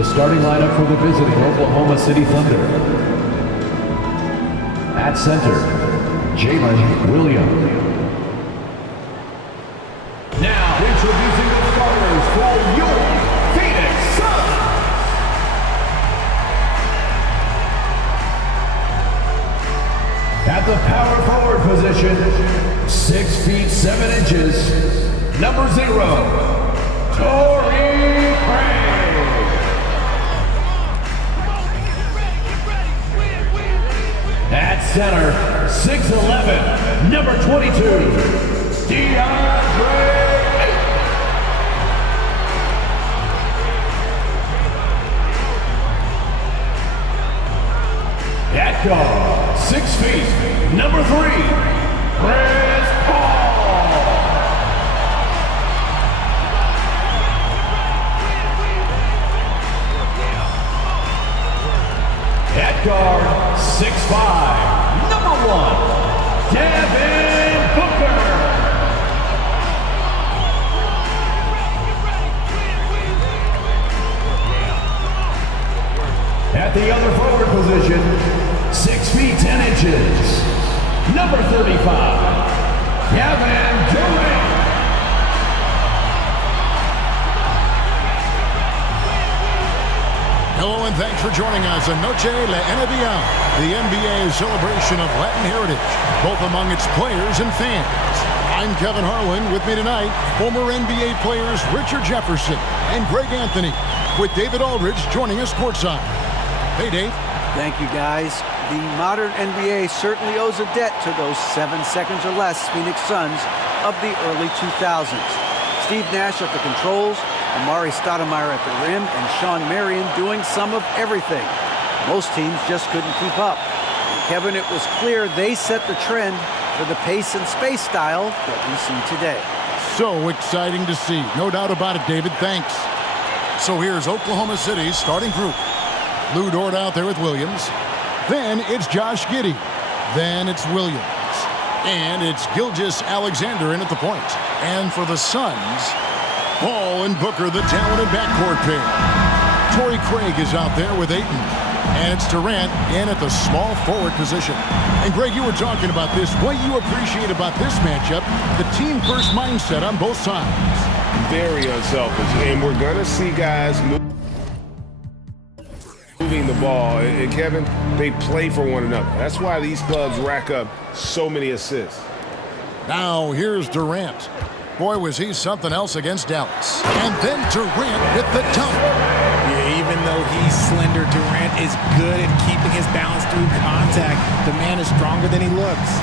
The starting lineup for the visiting Oklahoma City Thunder. At center, Jalen Williams. Now introducing the starters for your Phoenix Suns. At the power forward position, 6 feet 7 inches, number 0, Torrey Craig. At center, 6'11", number 22, DeAndre. At guard, 6 feet, number 3, Chris Paul. At guard, 6'5", number 1, Devin Booker. At the other forward position, 6 feet 10 inches, number 35, Kevin Durant. Hello and thanks for joining us on Noche La NBA, the NBA's celebration of Latin heritage, both among its players and fans. I'm Kevin Harlan. With me tonight, former NBA players Richard Jefferson and Greg Anthony, with David Aldridge joining us courtside. Hey, Dave. Thank you, guys. The modern NBA certainly owes a debt to those 7 seconds or less Phoenix Suns of the early 2000s. Steve Nash at the controls, Amari Stoudemire at the rim, and Sean Marion doing some of everything. Most teams just couldn't keep up. And Kevin, it was clear they set the trend for the pace and space style that we see today. So exciting to see. No doubt about it, David. Thanks. So here's Oklahoma City's starting group. Lou Dort out there with Williams. Then it's Josh Giddey. Then it's Williams. And it's Gilgeous-Alexander in at the point. And for the Suns, Paul and Booker, the talented backcourt pair. Torrey Craig is out there with Ayton. And it's Durant in at the small forward position. And Greg, you were talking about this. What you appreciate about this matchup, the team-first mindset on both sides. Very unselfish. And we're going to see guys moving the ball. And Kevin, they play for one another. That's why these clubs rack up so many assists. Now here's Durant. Boy, was he something else against Dallas. And then Durant with the dunk. Yeah, even though he's slender, Durant is good at keeping his balance through contact. The man is stronger than he looks.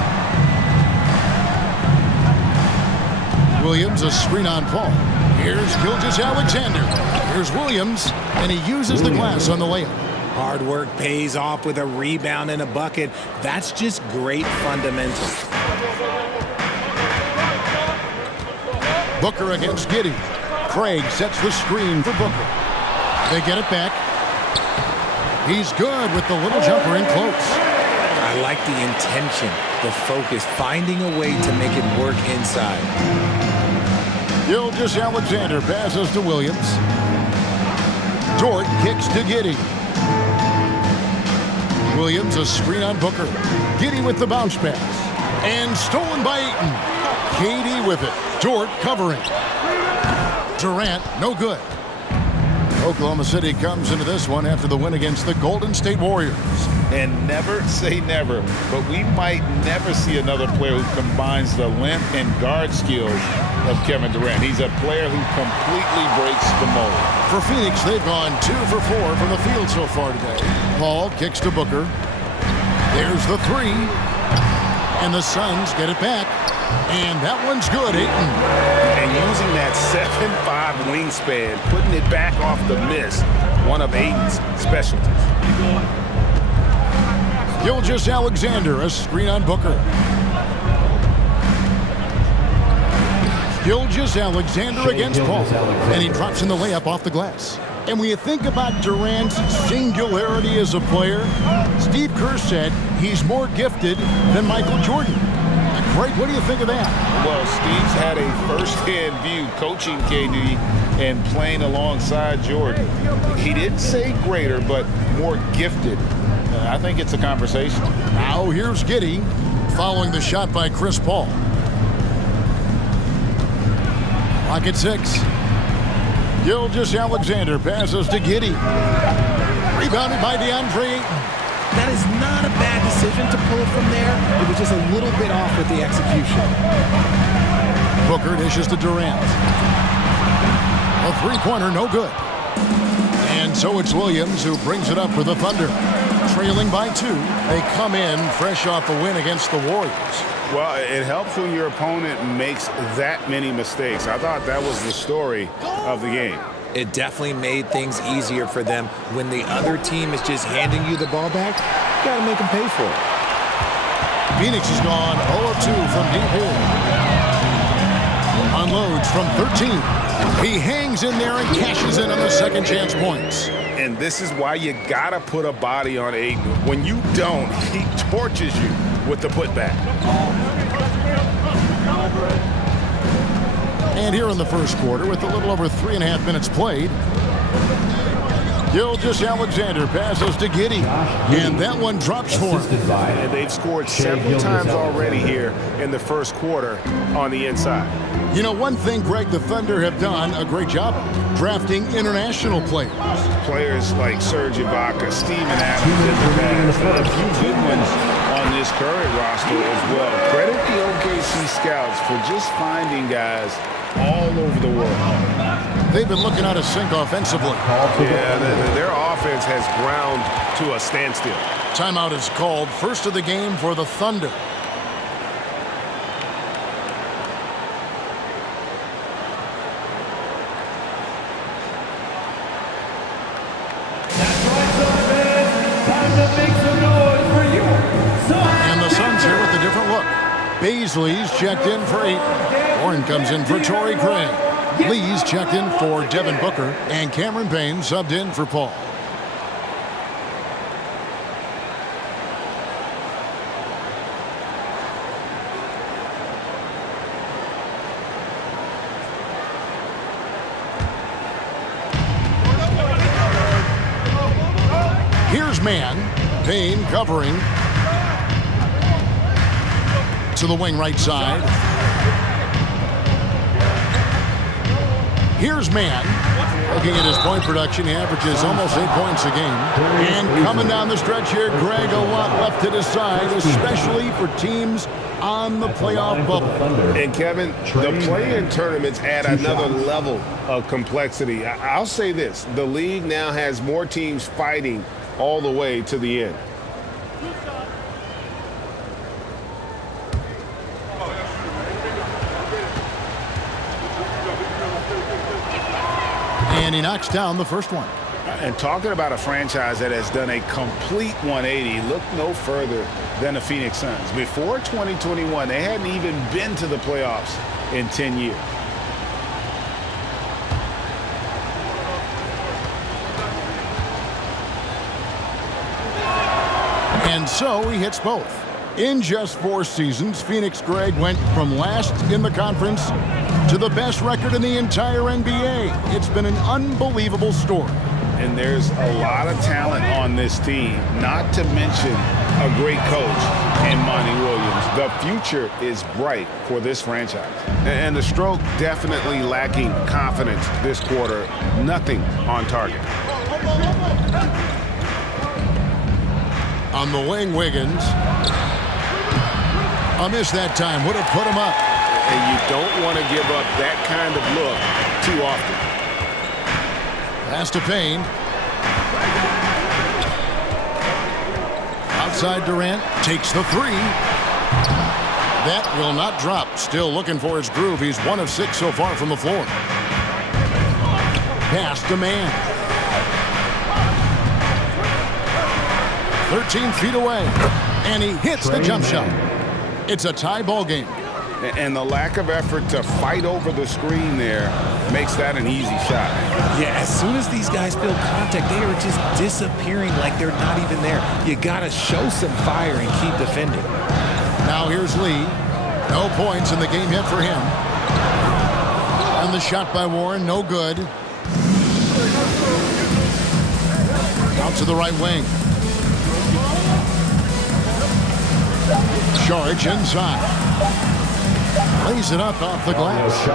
Williams, a screen on Paul. Here's Gilgeous-Alexander. Here's Williams, and he uses the glass on the layup. Hard work pays off with a rebound and a bucket. That's just great fundamentals. Booker against Giddey. Craig sets the screen for Booker. They get it back. He's good with the little jumper in close. I like the intention, the focus, finding a way to make it work inside. Gilgeous-Alexander passes to Williams. Dort kicks to Giddey. Williams, a screen on Booker. Giddey with the bounce pass. And stolen by Ayton. KD with it. Dort covering. Durant, no good. Oklahoma City comes into this one after the win against the Golden State Warriors. And never say never, but we might never see another player who combines the length and guard skills of Kevin Durant. He's a player who completely breaks the mold. For Phoenix, they've gone 2 for 4 from the field so far today. Paul kicks to Booker. There's the 3. And the Suns get it back. And that one's good, Ayton. And using that 7'5" wingspan, putting it back off the miss, one of Ayton's specialties. Gilgeous-Alexander, a screen on Booker. Gilgeous-Alexander against Paul. And he drops in the layup off the glass. And when you think about Durant's singularity as a player, Steve Kerr said he's more gifted than Michael Jordan. Greg, what do you think of that? Well, Steve's had a first-hand view coaching KD and playing alongside Jordan. He didn't say greater, but more gifted. I think it's a conversation. Now here's Giddey following the shot by Chris Paul. Lock at 6. Gilgeous-Alexander passes to Giddey. Rebounded by DeAndre Ayton. That is not a bad decision to pull it from there. It was just a little bit off with the execution. Booker dishes to Durant. A three-pointer, no good. And so it's Williams who brings it up for the Thunder. Trailing by 2, they come in fresh off a win against the Warriors. Well, it helps when your opponent makes that many mistakes. I thought that was the story of the game. It definitely made things easier for them. When the other team is just handing you the ball back, you got to make them pay for it. Phoenix has gone 0 of 2 from deep here. Unloads from 13. He hangs in there and cashes in on the second chance points. And this is why you got to put a body on Ayton. When you don't, he torches you with the putback. And here in the first quarter, with a little over 3.5 minutes played, Gilgeous-Alexander passes to Giddey, and that one drops for him. And they've scored several times already here in the first quarter on the inside. You know, one thing, Greg, the Thunder have done a great job drafting international players. Players like Serge Ibaka, Steven Adams in the past, and a few good ones on this current roster as well. Credit the OKC scouts for just finding guys all over the world. They've been looking out of sync offensively. Yeah, their offense has ground to a standstill. Timeout is called, first of the game for the Thunder. And the Suns here with a different look. Baisley's checked in for 8. Warren comes in for Torrey Craig. Lee's checked in for Devin Booker. And Cameron Payne subbed in for Paul. Here's man. Payne covering. To the wing right side. Here's man. Looking at his point production, he averages almost 8 points a game. And coming down the stretch here, Greg, a lot left to decide, especially for teams on the playoff bubble. And Kevin, the play-in tournaments add another level of complexity. I'll say this, the league now has more teams fighting all the way to the end. And he knocks down the first one. And talking about a franchise that has done a complete 180, look no further than the Phoenix Suns. Before 2021, they hadn't even been to the playoffs in 10 years. And so he hits both. In just 4 seasons, Phoenix, Greg, went from last in the conference to the best record in the entire NBA. It's been an unbelievable story. And there's a lot of talent on this team, not to mention a great coach in Monty Williams. The future is bright for this franchise. And the stroke definitely lacking confidence this quarter. Nothing on target. On the wing, Wiggins. A miss that time. Would have put him up. And you don't want to give up that kind of look too often. Pass to Payne. Outside Durant. Takes the 3. That will not drop. Still looking for his groove. He's 1 of 6 so far from the floor. Pass to man. 13 feet away. And he hits the jump shot. It's a tie ball game. And the lack of effort to fight over the screen there makes that an easy shot. Yeah, as soon as these guys feel contact, they are just disappearing like they're not even there. You got to show some fire and keep defending. Now here's Lee. No points in the game yet for him. And the shot by Warren, no good. Out to the right wing. Charge inside. Lays it up off the glass.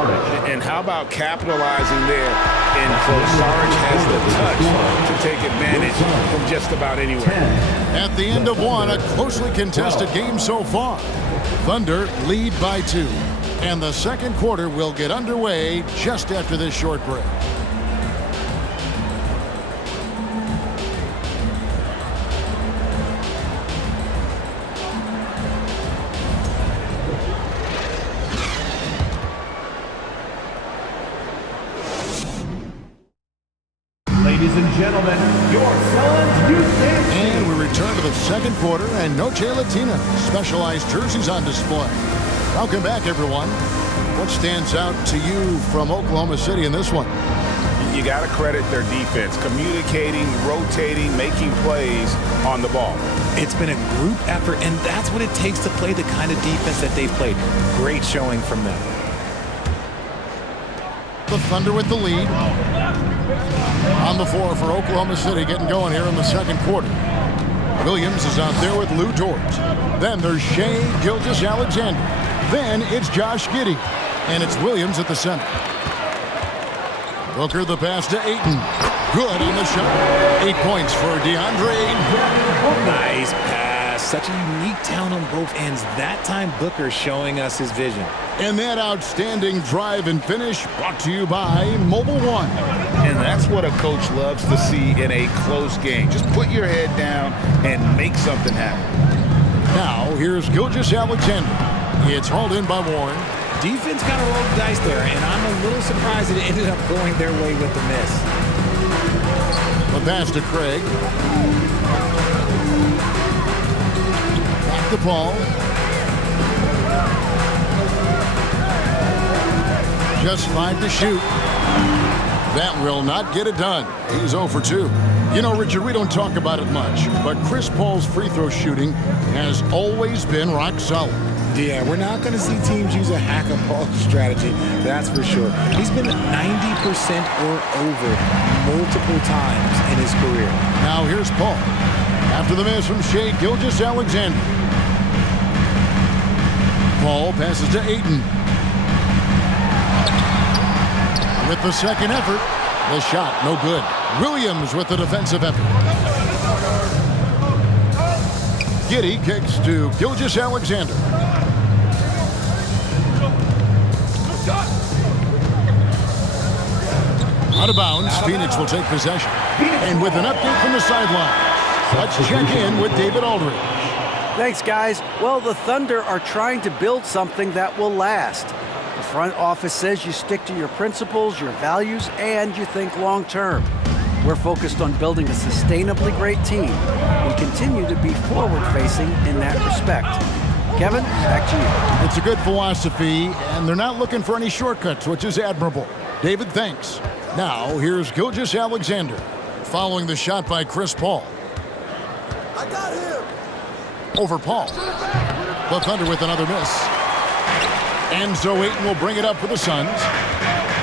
And how about capitalizing there? And Sarge has the touch to take advantage from just about anywhere. At the end of one, a closely contested game so far. Thunder lead by 2. And the second quarter will get underway just after this short break. Ladies and gentlemen, your SUNS Youth Dance. And we return to the second quarter, and Noche Latina specialized jerseys on display. Welcome back, everyone. What stands out to you from Oklahoma City in this one? You got to credit their defense, communicating, rotating, making plays on the ball. It's been a group effort, and that's what it takes to play the kind of defense that they've played. Great showing from them. The Thunder with the lead. On the floor for Oklahoma City, getting going here in the second quarter. Williams is out there with Lou Dort. Then there's Shai Gilgeous-Alexander. Then it's Josh Giddey. And it's Williams at the center. Booker the pass to Ayton. Good on the shot. 8 points for DeAndre Ayton. Nice pass. Such a unique talent on both ends. That time Booker showing us his vision. And that outstanding drive and finish brought to you by Mobile One. And that's what a coach loves to see in a close game. Just put your head down and make something happen. Now, here's Gilgeous-Alexander. It's hauled in by Warren. Defense kind of rolled the dice there, and I'm a little surprised it ended up going their way with the miss. The pass to Craig. Back to Paul. Just 5 to shoot. That will not get it done. He's 0 for 2. You know, Richard, we don't talk about it much, but Chris Paul's free throw shooting has always been rock solid. Yeah, we're not going to see teams use a hack-a-ball strategy, that's for sure. He's been 90% or over multiple times in his career. Now here's Paul. After the miss from Shai Gilgeous-Alexander. Paul passes to Ayton. With the second effort, the shot no good. Williams with the defensive effort. Giddey kicks to Gilgeous-Alexander. Out of bounds, Phoenix will take possession. And with an update from the sideline, let's check in with David Aldridge. Thanks, guys. Well, the Thunder are trying to build something that will last. The front office says you stick to your principles, your values, and you think long term. We're focused on building a sustainably great team. We continue to be forward-facing in that respect. Kevin, back to you. It's a good philosophy, and they're not looking for any shortcuts, which is admirable. David, thanks. Now, here's Gilgeous-Alexander, following the shot by Chris Paul. I got him. Over Paul. The Thunder with another miss. And so Ayton will bring it up for the Suns.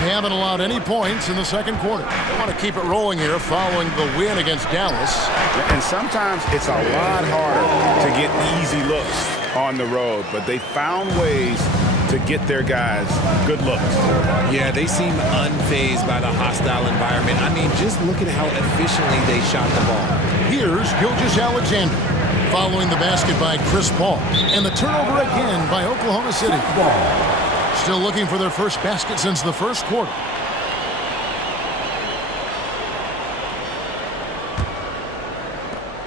They haven't allowed any points in the second quarter. They want to keep it rolling here following the win against Dallas. And sometimes it's a lot harder to get easy looks on the road, but they found ways to get their guys good looks. Yeah, they seem unfazed by the hostile environment. I mean, just look at how efficiently they shot the ball. Here's Gilgeous-Alexander, following the basket by Chris Paul. And the turnover again by Oklahoma City. Still looking for their first basket since the first quarter.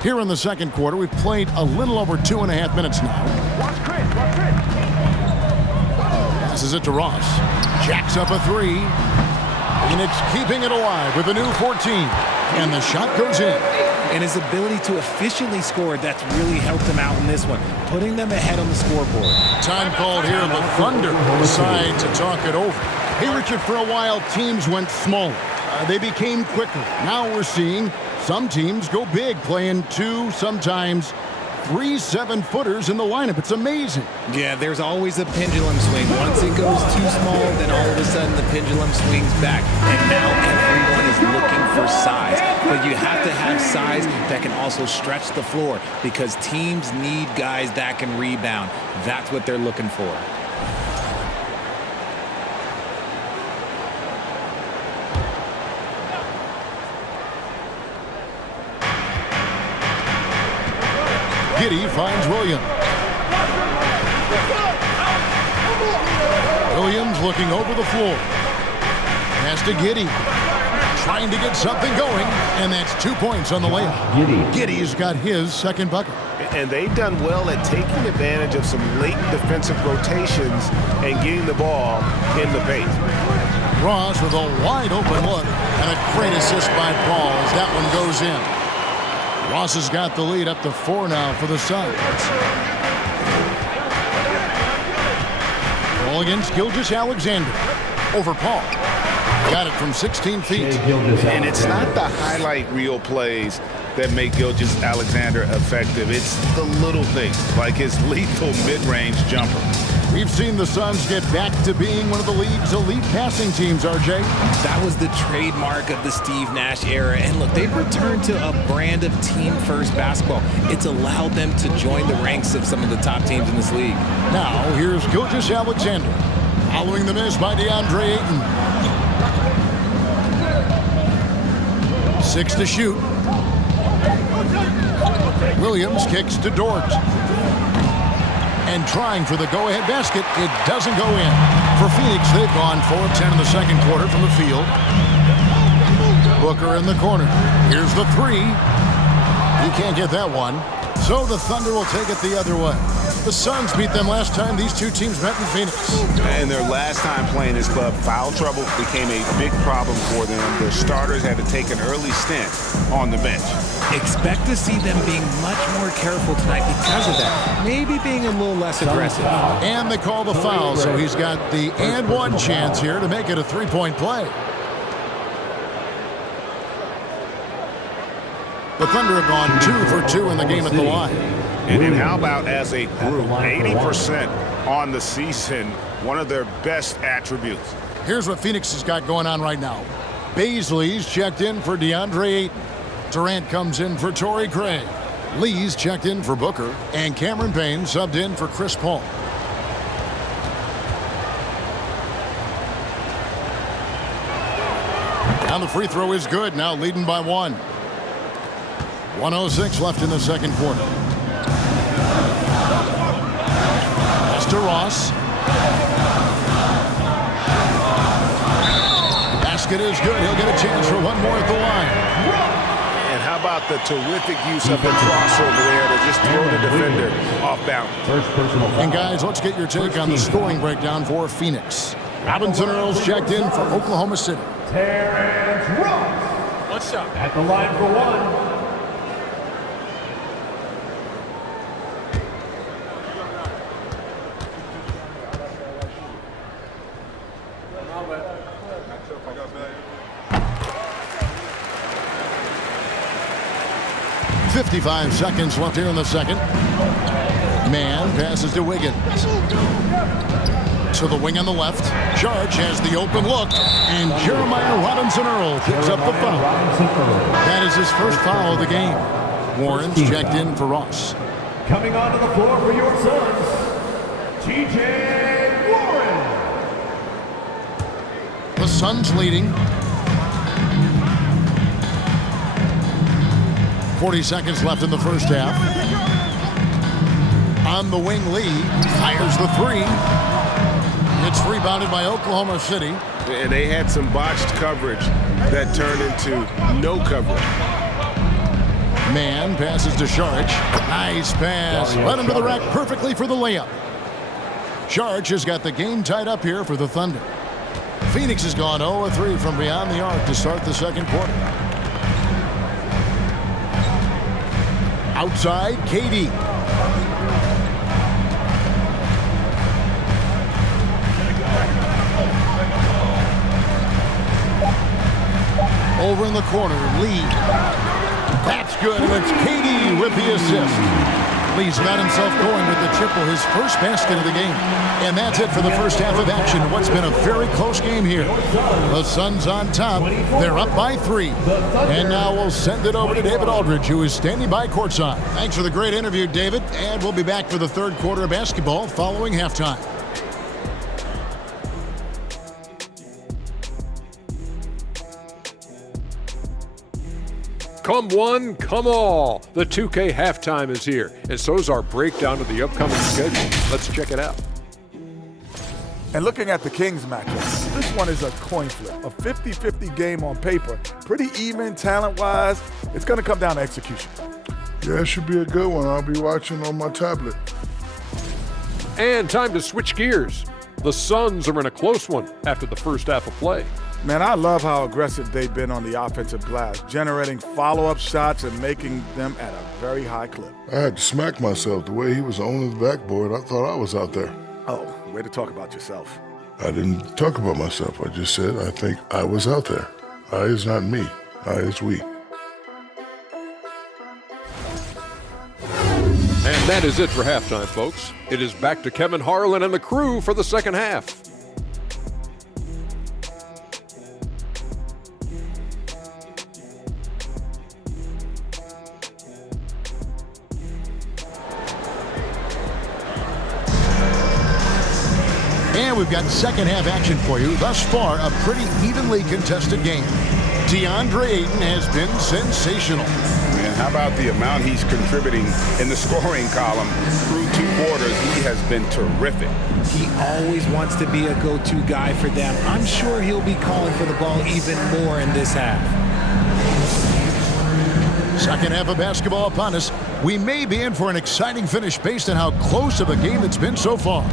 Here in the second quarter, we've played a little over 2.5 minutes now. Watch Chris. Passes it to Ross. Jacks up a 3. Phoenix keeping it alive with a new 14. And the shot goes in. And his ability to efficiently score, that's really helped him out in this one, putting them ahead on the scoreboard. Time called here, the Thunder decide to talk it over. Hey, Richard, for a while, teams went smaller. They became quicker. Now we're seeing some teams go big, playing 2, sometimes 3 7-footers in the lineup. It's amazing. Yeah, there's always a pendulum swing. Once it goes too small, then all of a sudden the pendulum swings back. And now everyone is looking for size. But you have to have size that can also stretch the floor because teams need guys that can rebound. That's what they're looking for. Giddey finds Williams. Williams looking over the floor. Pass to Giddey. Trying to get something going, and that's 2 points on the layup. Giddey's got his second bucket. And they've done well at taking advantage of some late defensive rotations and getting the ball in the paint. Ross with a wide open look, and a great assist by Paul as that one goes in. Ross has got the lead up to 4 now for the Suns. Ball against Gilgeous-Alexander. Over Paul. Got it from 16 feet. And it's not the highlight reel plays that make Gilgeous-Alexander effective. It's the little things, like his lethal mid-range jumper. We've seen the Suns get back to being one of the league's elite passing teams, RJ. That was the trademark of the Steve Nash era. And look, they've returned to a brand of team-first basketball. It's allowed them to join the ranks of some of the top teams in this league. Now, here's Gilgeous-Alexander. Following the miss by DeAndre Ayton. 6 to shoot. Williams kicks to Dort. And trying for the go-ahead basket, it doesn't go in. For Phoenix, they've gone 4 of 10 in the second quarter from the field. Booker in the corner. Here's the 3. He can't get that one. So the Thunder will take it the other way. The Suns beat them last time these two teams met in Phoenix. And their last time playing this club, foul trouble became a big problem for them. Their starters had to take an early stint on the bench. Expect to see them being much more careful tonight because of that. Maybe being a little less aggressive. And they call the foul, so he's got the and one chance here to make it a 3-point play. The Thunder have gone 2 for 2 in the game at the line. And how about as a group, 80% on the season, one of their best attributes. Here's what Phoenix has got going on right now. Baisley's checked in for DeAndre Ayton. Durant comes in for Torrey Craig. Lee's checked in for Booker. And Cameron Payne subbed in for Chris Paul. And the free throw is good, now leading by 1. 1:06 left in the second quarter. Pass to Ross. Basket is good. He'll get a chance for one more at the line. And how about the terrific use of the crossover there to just throw the defender off balance. And guys, let's get your take on the scoring breakdown for Phoenix. Robinson Earls checked in for Oklahoma City. Terrence Ross. What's up? At the line for 1. 55 seconds left here in the second. Man passes to Wiggins. To the wing on the left. Charge has the open look. And Jeremiah Robinson Earl picks up the foul. That is his first foul of the game. Warren's checked in for Ross. Coming onto the floor for your Suns, T.J. Warren. The Suns leading. 40 seconds left in the first half. On the wing, Lee fires the 3. It's rebounded by Oklahoma City. And they had some botched coverage that turned into no coverage. Man passes to Saric. Nice pass. Led him to the rack perfectly for the layup. Saric has got the game tied up here for the Thunder. Phoenix has gone 0-3 from beyond the arc to start the second quarter. Outside, KD. Over in the corner, Lee. That's good, and it's KD with the assist. Lee's got himself going with the triple, his first basket of the game. And that's it for the first half of action. What's been a very close game here. The Suns on top. They're up by 3. And now we'll send it over to David Aldridge, who is standing by courtside. Thanks for the great interview, David. And we'll be back for the third quarter of basketball following halftime. Come one, come all. The 2K halftime is here, and so is our breakdown of the upcoming schedule. Let's check it out. And looking at the Kings matchup, this one is a coin flip, a 50-50 game on paper. Pretty even talent-wise. It's going to come down to execution. Yeah, it should be a good one. I'll be watching on my tablet. And time to switch gears. The Suns are in a close one after the first half of play. Man, I love how aggressive they've been on the offensive glass, generating follow-up shots and making them at a very high clip. I had to smack myself. The way he was on his backboard, I thought I was out there. Oh, way to talk about yourself. I didn't talk about myself. I just said I think I was out there. I is not me. I is we. And that is it for halftime, folks. It is back to Kevin Harlan and the crew for the second half. And we've got second half action for you. Thus far, a pretty evenly contested game. DeAndre Ayton has been sensational. Man, how about the amount he's contributing in the scoring column through 2 quarters? He has been terrific. He always wants to be a go-to guy for them. I'm sure he'll be calling for the ball even more in this half. Second half of basketball upon us. We may be in for an exciting finish based on how close of a game it's been so far.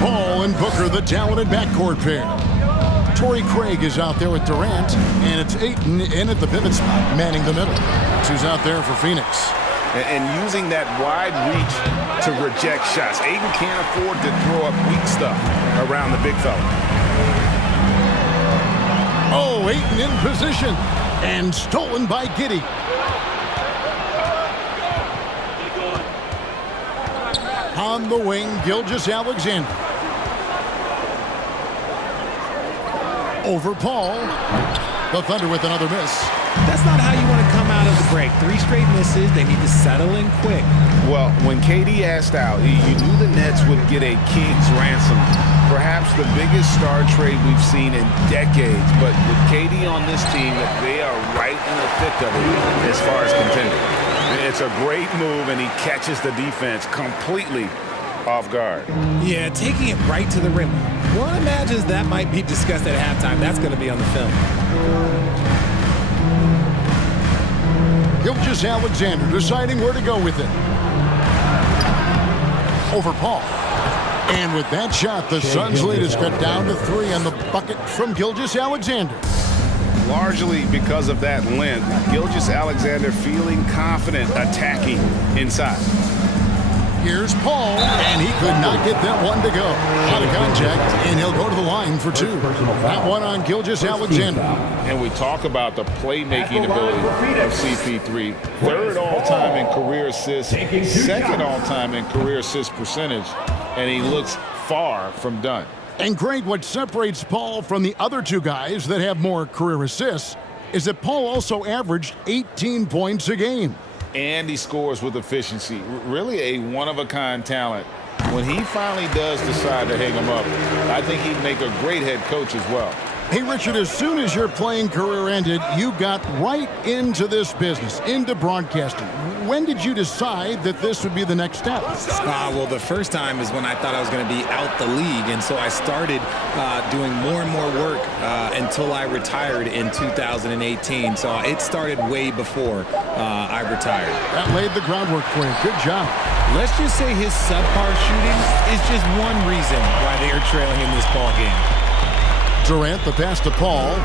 Paul and Booker, the talented backcourt pair. Torrey Craig is out there with Durant, and it's Ayton in at the pivot spot, manning the middle. That's who's out there for Phoenix. And using that wide reach to reject shots. Ayton can't afford to throw up weak stuff around the big fella. Oh, Ayton in position, and stolen by Giddey. On the wing, Gilgeous-Alexander. Over Paul. The Thunder with another miss. That's not how you want to come out of the break. 3 straight misses. They need to settle in quick. Well, when KD asked out, you knew the Nets would get a king's ransom. Perhaps the biggest star trade we've seen in decades. But with KD on this team, they are right in the thick of it as far as contending. It's a great move, and he catches the defense completely off guard. Yeah, taking it right to the rim. One imagines that might be discussed at halftime. That's going to be on the film. Gilgeous-Alexander deciding where to go with it. Over Paul. And with that shot, the Suns lead is cut down to 3 on the bucket from Gilgeous-Alexander. Largely because of that length, Gilgeous-Alexander feeling confident attacking inside. Here's Paul, and he could not get that one to go. Out of contact, and he'll go to the line for 2. That one on Gilgeous-Alexander. And we talk about the playmaking ability of CP3. 3rd all-time in career assists, 2nd all-time in career assist percentage, and he looks far from done. And Greg, what separates Paul from the other 2 guys that have more career assists is that Paul also averaged 18 points a game. And he scores with efficiency. Really a one-of-a-kind talent. When he finally does decide to hang him up, I think he'd make a great head coach as well. Hey, Richard, as soon as your playing career ended, you got right into this business, into broadcasting. When did you decide that this would be the next step? Well, the first time is when I thought I was going to be out the league, and so I started doing more and more work until I retired in 2018. So it started way before I retired. That laid the groundwork for you. Good job. Let's just say his subpar shooting is just one reason why they are trailing in this ball game. Durant, the pass to Paul.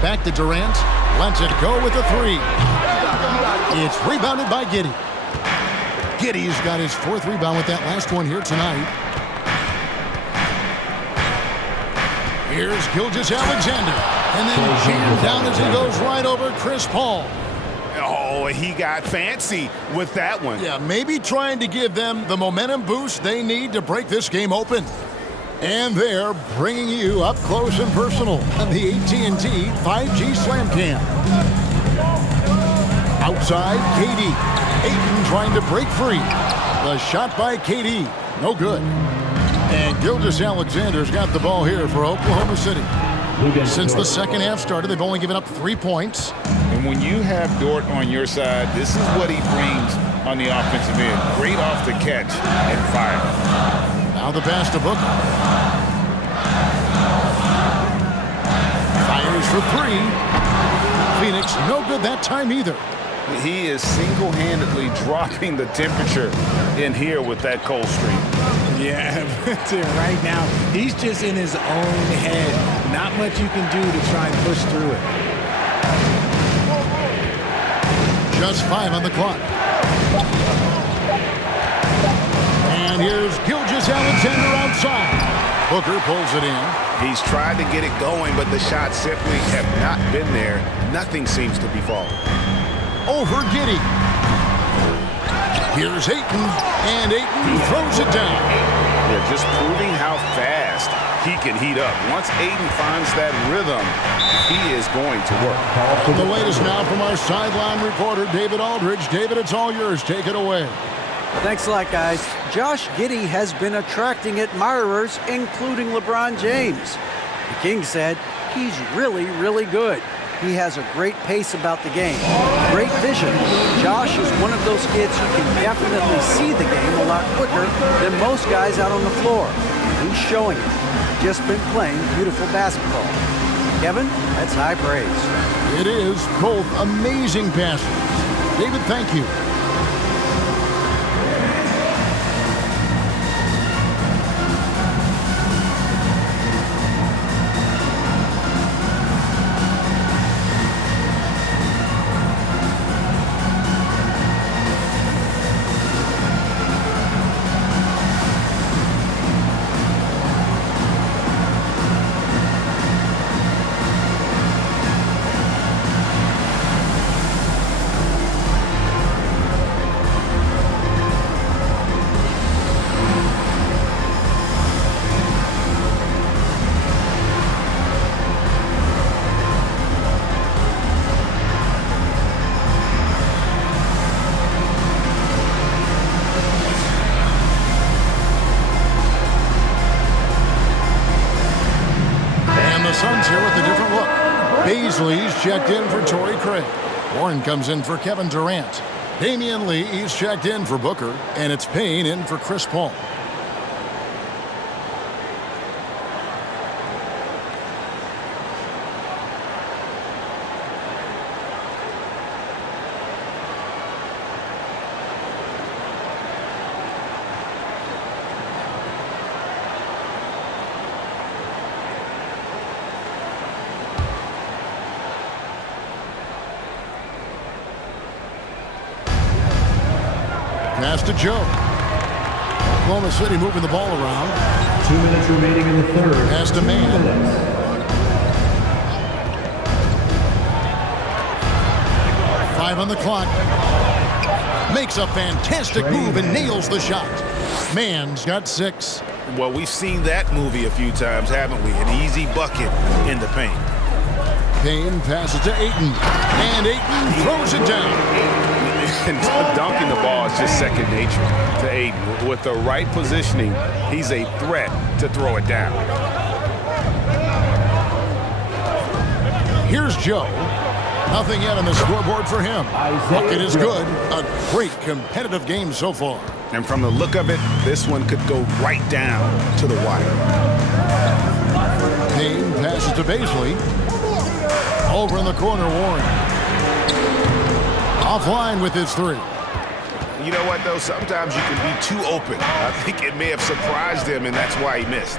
Back to Durant. Lets it go with a 3. It's rebounded by Giddey. Giddey's got his 4th rebound with that last one here tonight. Here's Gilgeous-Alexander. And then jammed down as he goes right over Chris Paul. Oh, he got fancy with that one. Yeah, maybe trying to give them the momentum boost they need to break this game open. And they're bringing you up close and personal on the AT&T 5G Slam Cam. Outside, KD. Ayton trying to break free. The shot by KD. No good. And Gilgeous-Alexander's got the ball here for Oklahoma City. Since the second half started, they've only given up 3 points. And when you have Dort on your side, this is what he brings on the offensive end. Great off the catch and fire. Now the pass to Booker. Fires for 3. Phoenix, no good that time either. He is single-handedly dropping the temperature in here with that cold streak. Yeah, right now, he's just in his own head. Not much you can do to try and push through it. Just 5 on the clock. And here's Gilgeous-Alexander outside. Booker pulls it in. He's tried to get it going, but the shots simply have not been there. Nothing seems to be falling. Over Giddey. Here's Ayton, and Ayton throws it down. They're just proving how fast he can heat up. Once Ayton finds that rhythm, he is going to work. The latest now from our sideline reporter, David Aldridge. David, it's all yours. Take it away. Thanks a lot, guys. Josh Giddey has been attracting admirers, including LeBron James. The King said he's really, really good. He has a great pace about the game, great vision. Josh is one of those kids who can definitely see the game a lot quicker than most guys out on the floor. He's showing it. Just been playing beautiful basketball. Kevin, that's high praise. It is both amazing passes. David, thank you. SUNS here with a different look. Baisley's checked in for Torrey Craig. Warren comes in for Kevin Durant. Damian Lee is checked in for Booker. And it's Payne in for Chris Paul. Pass to Joe. Oklahoma City moving the ball around. 2 minutes remaining in the third. Pass to Man. 5 on the clock. Makes a fantastic move and nails the shot. Man's got 6. Well, we've seen that movie a few times, haven't we? An easy bucket in the paint. Payne passes to Ayton. And Ayton throws it down. And dunking the ball is just second nature to Ayton. With the right positioning, he's a threat to throw it down. Here's Joe. Nothing yet on the scoreboard for him. Bucket is good. A great competitive game so far. And from the look of it, this one could go right down to the wire. Payne passes to Baisley. Over in the corner, Warren. Offline with his 3. You know what, though? Sometimes you can be too open. I think it may have surprised him, and that's why he missed.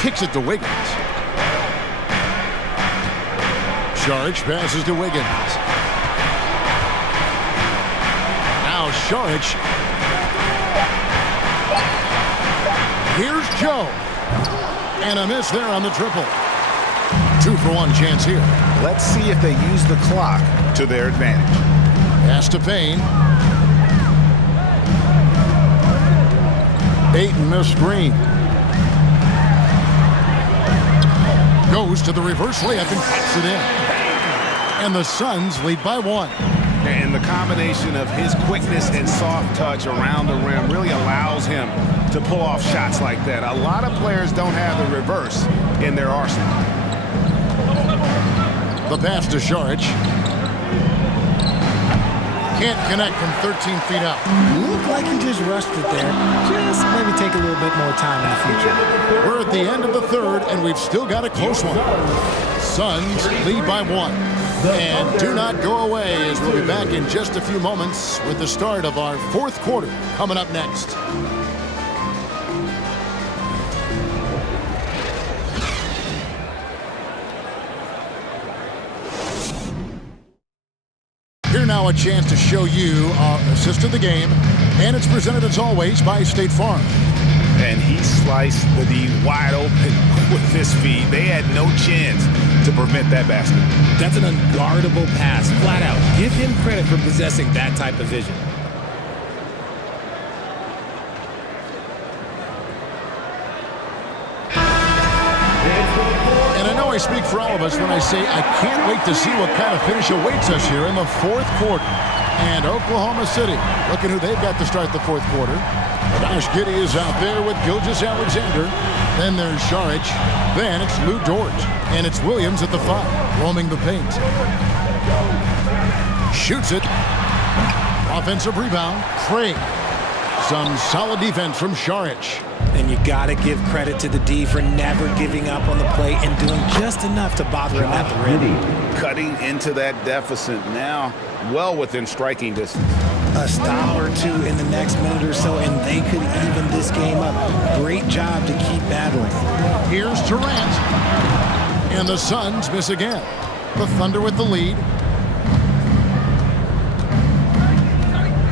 Kicks it to Wiggins. Saric passes to Wiggins. Now Saric. Here's Joe. And a miss there on the triple. 2-for-1 chance here. Let's see if they use the clock to their advantage. Pass to Payne. Ayton missed Green. Goes to the reverse layup and puts it in. And the Suns lead by 1. And the combination of his quickness and soft touch around the rim really allows him to pull off shots like that. A lot of players don't have the reverse in their arsenal. The pass to Saric. Can't connect from 13 feet out. Looked like he just rushed it there. Just maybe take a little bit more time in the future. We're at the end of the third, and we've still got a close one. Suns lead by 1. And do not go away, as we'll be back in just a few moments with the start of our fourth quarter coming up next. Here now a chance to show you our assist of the game, and it's presented as always by State Farm. And he sliced the D wide open with this feed. They had no chance to prevent that basket. That's an unguardable pass, flat out. Give him credit for possessing that type of vision. And I know I speak for all of us when I say I can't wait to see what kind of finish awaits us here in the fourth quarter. And Oklahoma City, looking who they've got to start the fourth quarter. Josh Giddey is out there with Gilgeous-Alexander. Then there's Saric. Then it's Lou Dort. And it's Williams at the 5, roaming the paint. Shoots it. Offensive rebound. Craig. Some solid defense from Saric. And you got to give credit to the D for never giving up on the play and doing just enough to bother him at the rim. Cutting into that deficit now, well within striking distance. A stop or two in the next minute or so, and they could even this game up. Great job to keep battling. Here's Durant. And the Suns miss again. The Thunder with the lead.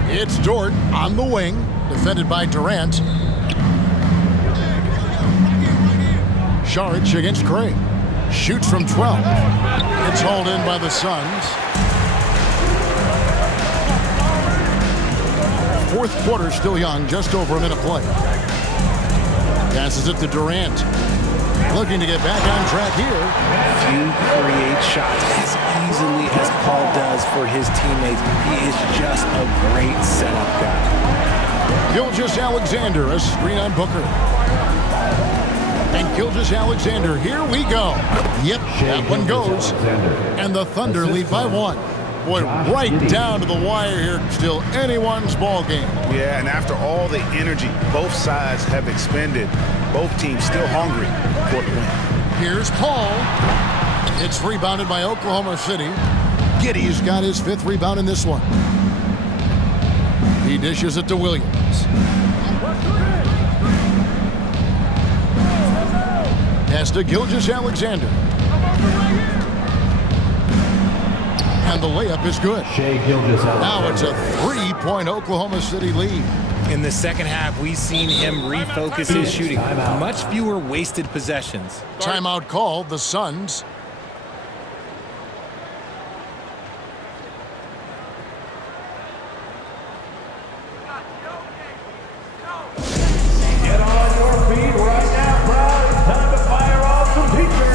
It's Dort on the wing, defended by Durant. Saric against Craig. Shoots from 12. It's hauled in by the Suns. Fourth quarter still young, just over a minute play. Passes it to Durant. Looking to get back on track here. Few create shots as easily as Paul does for his teammates. He is just a great setup guy. Gilgeous-Alexander, a screen on Booker. And Gilgeous-Alexander, here we go. Yep, that one goes. And the Thunder lead by 1. Boy, right down to the wire here. Still anyone's ball game. Yeah, and after all the energy both sides have expended, both teams still hungry for the win. Here's Paul. It's rebounded by Oklahoma City. Giddey's got his 5th rebound in this one. He dishes it to Williams. Pass to Gilgeous-Alexander. And the layup is good. Now it's a 3-point Oklahoma City lead. In the second half, we've seen him refocus his shooting. Much fewer wasted possessions. Timeout called, the Suns. Get on your feet right now, bro. It's time to fire off some pictures.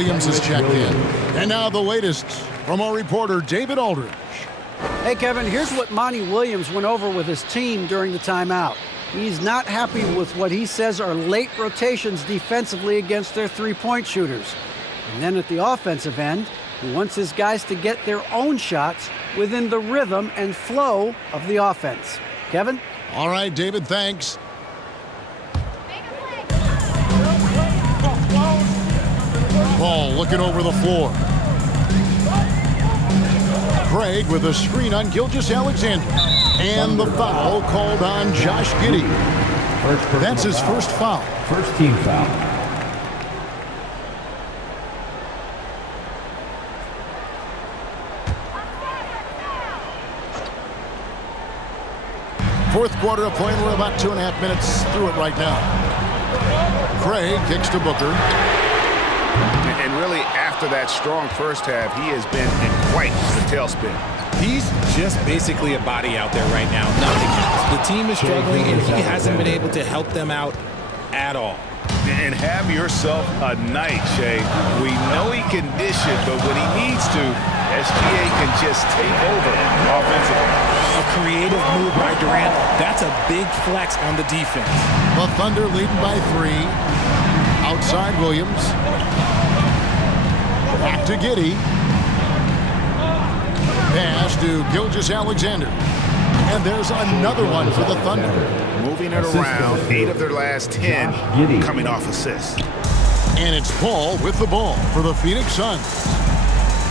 Williams is checked in. And now the latest from our reporter, David Aldridge. Hey, Kevin, here's what Monty Williams went over with his team during the timeout. He's not happy with what he says are late rotations defensively against their three-point shooters. And then at the offensive end, he wants his guys to get their own shots within the rhythm and flow of the offense. Kevin? All right, David, thanks. Ball looking over the floor. Craig with a screen on Gilgeous-Alexander. And the foul called on Josh Giddey. That's his first foul. First team foul. Fourth quarter of play. We're about 2.5 minutes through it right now. Craig kicks to Booker. And really, after that strong first half, he has been in quite the tailspin. He's just basically a body out there right now, nothing else. The team is struggling, and he hasn't been able to help them out at all. And have yourself a night, Shay. We know he can dish it, but when he needs to, SGA can just take over offensively. A creative move by Durant. That's a big flex on the defense. The Thunder leading by 3. Outside Williams. Back to Giddey. Pass to Gilgeous-Alexander. And there's another one for the Thunder. Moving it around, 8 of their last 10 coming off assists. And it's Paul with the ball for the Phoenix Suns.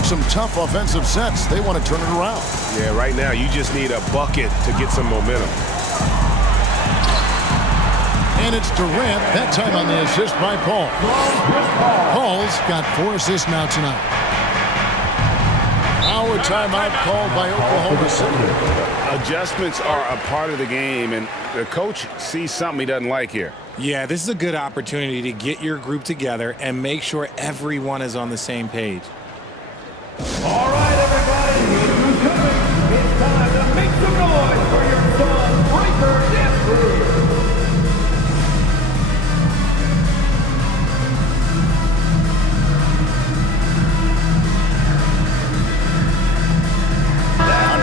Some tough offensive sets. They want to turn it around. Yeah, right now you just need a bucket to get some momentum. And it's Durant, that time on the assist by Paul. Paul's got 4 assists now tonight. Now a timeout called by Oklahoma City. Adjustments are a part of the game, and the coach sees something he doesn't like here. Yeah, this is a good opportunity to get your group together and make sure everyone is on the same page. All right, everybody, who's coming? It's time to make some noise for your Sun Breaker Dance Crew.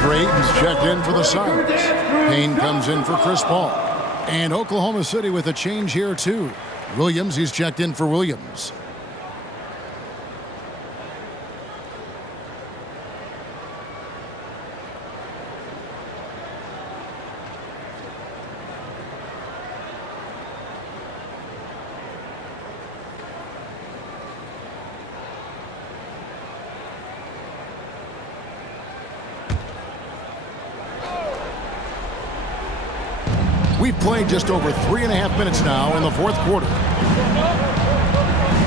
Drayton's checked in for the Suns. Payne comes in for Chris Paul. And Oklahoma City with a change here, too. Williams, he's checked in for Williams. We've played just over 3.5 minutes now in the fourth quarter.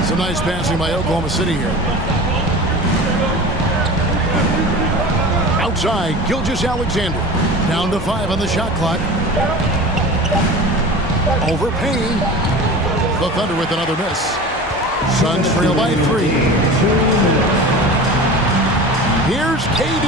Some nice passing by Oklahoma City here. Outside, Gilgeous-Alexander. Down to 5 on the shot clock. Over Payne. The Thunder with another miss. Suns trail by 3. Here's KD.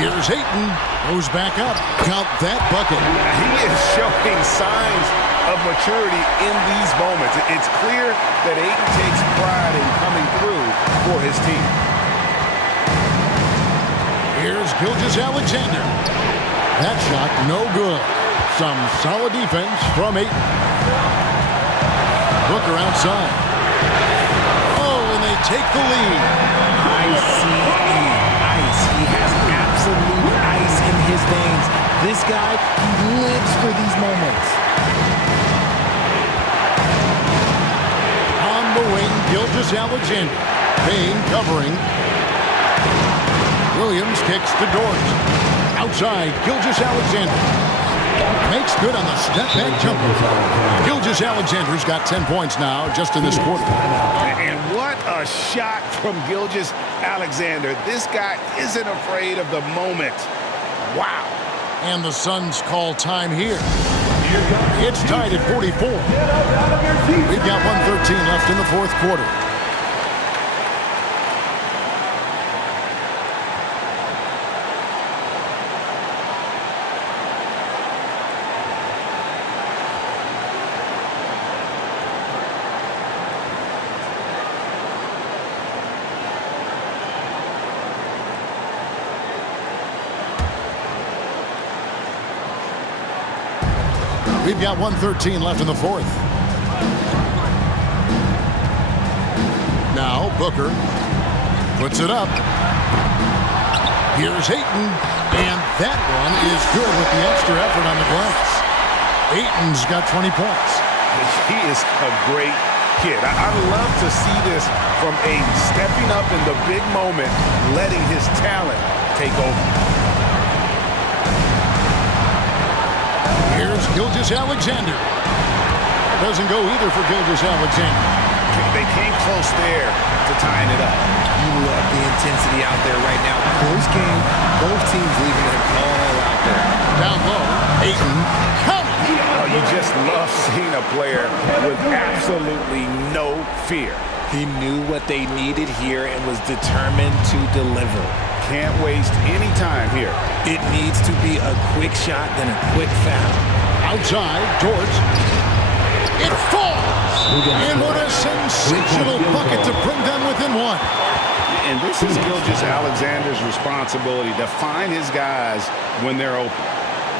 Here's Ayton. Goes back up. Count that bucket. He is showing signs of maturity in these moments. It's clear that Ayton takes pride in coming through for his team. Here's Gilgeous-Alexander. That shot no good. Some solid defense from Ayton. Booker outside. Oh, and they take the lead. Ice. He has absolute ice in his veins. This guy, he lives for these moments. On the wing, Gilgeous-Alexander. Payne covering. Williams kicks to Dort. Outside, Gilgeous-Alexander. Makes good on the step-back jumper. Gilgeous-Alexander's got 10 points now just in this quarter. And what a shot from Gilgeous-Alexander. This guy isn't afraid of the moment. Wow. And the Suns call time here. It's tied at 44. We've got 1:13 left in the fourth quarter. We've got 1:13 left in the fourth. Now Booker puts it up. Here's Ayton, and that one is good with the extra effort on the glass. Ayton's got 20 points. He is a great kid. I love to see this from Ayton, stepping up in the big moment, letting his talent take over. Here's Gilgeous-Alexander. Doesn't go either for Gilgeous-Alexander. They came close there to tying it up. You love the intensity out there right now. Close game. Both teams leaving it all out there. Down low, Ayton. Oh, you just love seeing a player with absolutely no fear. He knew what they needed here and was determined to deliver. Can't waste any time here. It needs to be a quick shot, then a quick foul. Outside, George. It falls! And what a sensational bucket to bring them within one. And this is Gilgeous-Alexander's responsibility to find his guys when they're open.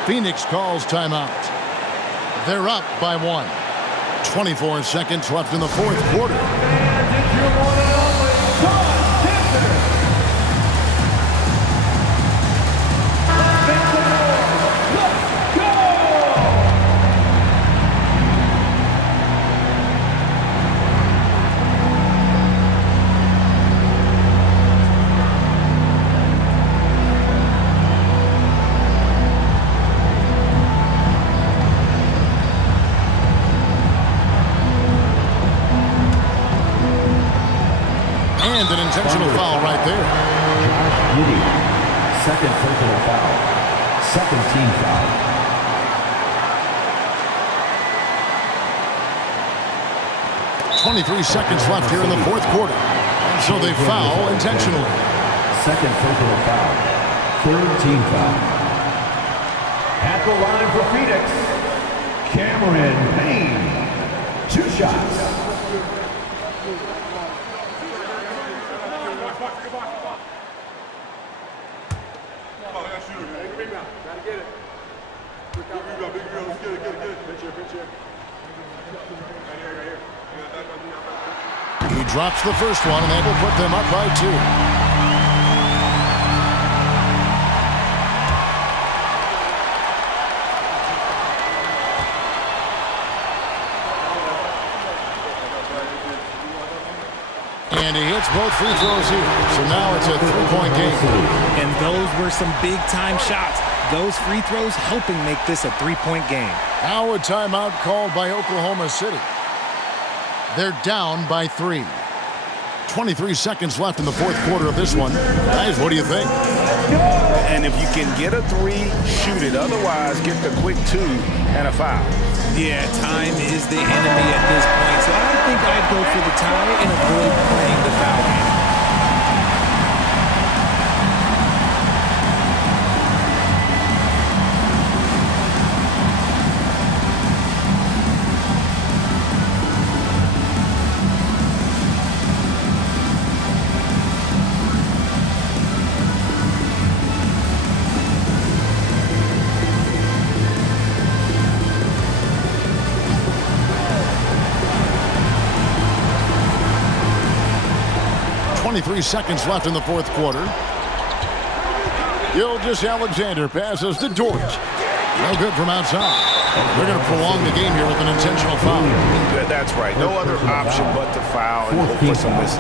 Phoenix calls timeout. They're up by 1. 24 seconds left in the fourth quarter. And an intentional foul right there. Second personal foul. Second team foul. .23 seconds left here in the fourth quarter. So they foul intentionally. Second personal foul. Third team foul. At the line for Phoenix, Cameron Payne. 2 shots. He drops the first one, and that will put them up by 2. And he hits both free throws here. So now it's a 3-point game. And those were some big-time shots. Those free throws helping make this a 3-point game. Now a timeout called by Oklahoma City. They're down by 3. 23 seconds left in the fourth quarter of this one. Guys, what do you think? And if you can get a 3, shoot it. Otherwise, get the quick 2 and a foul. Yeah, time is the enemy at this point. So I think I'd go for the tie and avoid playing the foul game. .23 seconds left in the fourth quarter. Gilgeous-Alexander passes to George. No good from outside. They're going to prolong the game here with an intentional foul. That's right. No other option but to foul and hope for some misses.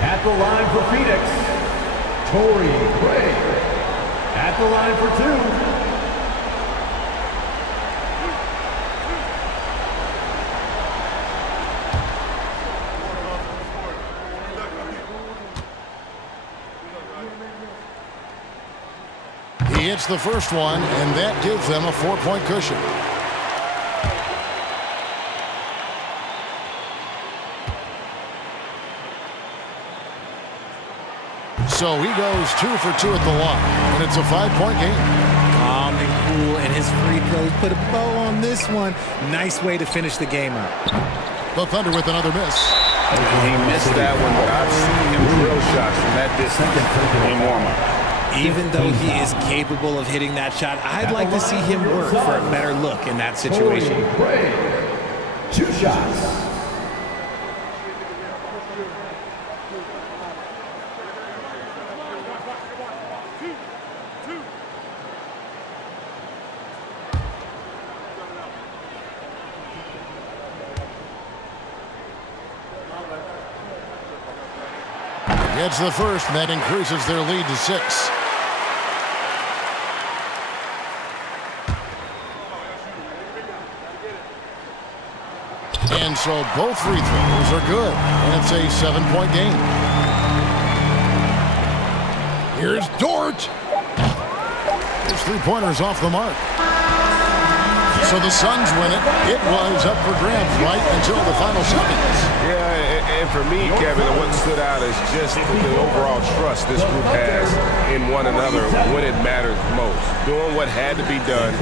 At the line for Phoenix, Torrey Craig. At the line for 2. He hits the first one, and that gives them a 4-point cushion. So he goes 2 for 2 at the line, and it's a 5-point game. Calm and cool, and his free throws put a bow on this one. Nice way to finish the game out. The Thunder with another miss. He missed that one, but I've seen him drill shots from that distance in warm-up. Even though he is capable of hitting that shot, I'd like to see him work for a better look in that situation. Two shots. Gets the first, and that increases their lead to 6. And so both free throws are good, and it's a 7-point game. Here's Dort. His three-pointer's off the mark. So the Suns win it. It was up for grabs right until the final seconds. Yeah, and for me, Kevin, what stood out is just the overall trust this group has in one another when it matters most. Doing what had to be done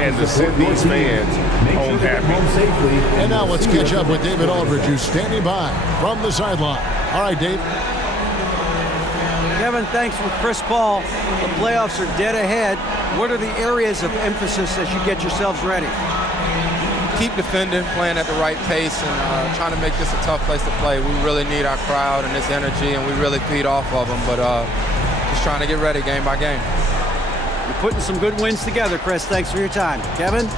and to send these fans home happy. And now let's catch up with David Aldridge, who's standing by from the sideline. All right, Dave. Kevin, thanks with Chris Paul. The playoffs are dead ahead. What are the areas of emphasis as you get yourselves ready? Keep defending, playing at the right pace, and trying to make this a tough place to play. We really need our crowd and this energy, and we really feed off of them. But just trying to get ready game by game. You're putting some good wins together, Chris. Thanks for your time. Kevin?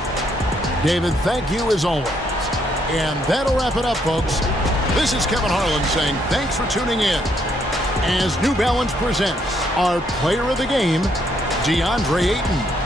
David, thank you as always. And that'll wrap it up, folks. This is Kevin Harlan saying thanks for tuning in as New Balance presents our player of the game, DeAndre Ayton.